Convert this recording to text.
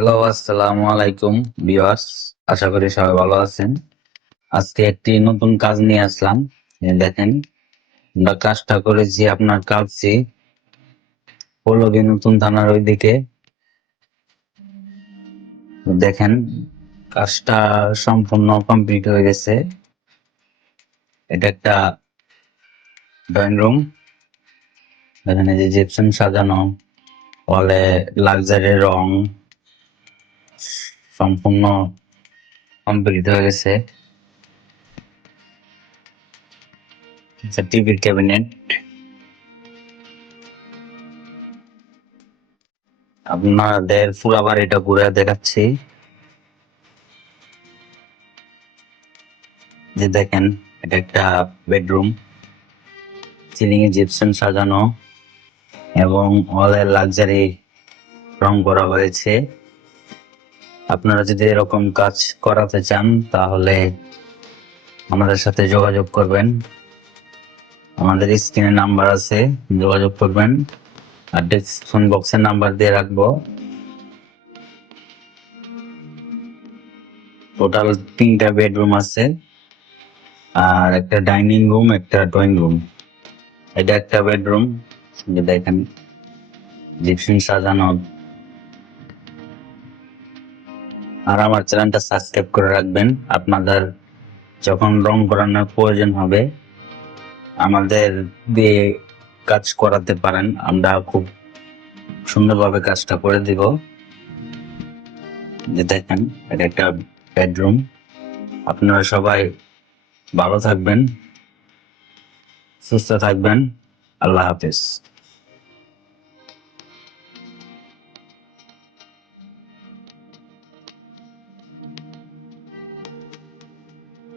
Hello, আসসালামু আলাইকুম viewers. আশা করি সবাই ভালো আছেন। আজকে একটি নতুন কাজ নিয়ে আসলাম। দেখেন, আমরা কাজটা করেছি আপনার কালচি পল্লবী নতুন থানার ওইদিকে। দেখেন, কাজটা সম্পূর্ণ কমপ্লিট হয়ে গেছে। এটা একটা ড্রয়িং রুম। এখানে যে জিপসাম সাজানো, ওয়ালে লাক্সারি রং সম্পূর্ণ কমপ্লিট হয়ে গেছে। টিভির ক্যাবিনেট, আপনাদের পুরা বাড়িটা ঘুরে দেখাচ্ছি। যে দেখেন, এটা একটা বেডরুম, সিলিং এ জিপসাম সাজানো এবং ওয়ালে লাক্সারি রং করা হয়েছে। আপনারা যদি এরকম কাজ করাতে চান তাহলে আমাদের সাথে যোগাযোগ করবেন। আমাদের স্ক্রিনে নাম্বার আছে, যোগাযোগ করবেন। আর ডেসক্রিপশন বক্সের নাম্বার দিয়ে রাখবো। টোটাল 3টা বেডরুম আছে, আর একটা ডাইনিং রুম, একটা ড্রয়িং রুম। এটা একটা বেডরুম, যে দেখেন জিপসাম সাজানো। আর আমার চ্যানেলটা সাবস্ক্রাইব করে রাখবেন। আপনাদের যখন রং করানোর প্রয়োজন হবে আমাদের দিয়ে কাজ করাতে পারেন, আমরা খুব সুন্দরভাবে কাজটা করে দিব। যে দেখেন, এটা একটা বেডরুম। আপনারা সবাই ভালো থাকবেন, সুস্থ থাকবেন। আল্লাহ হাফেজ।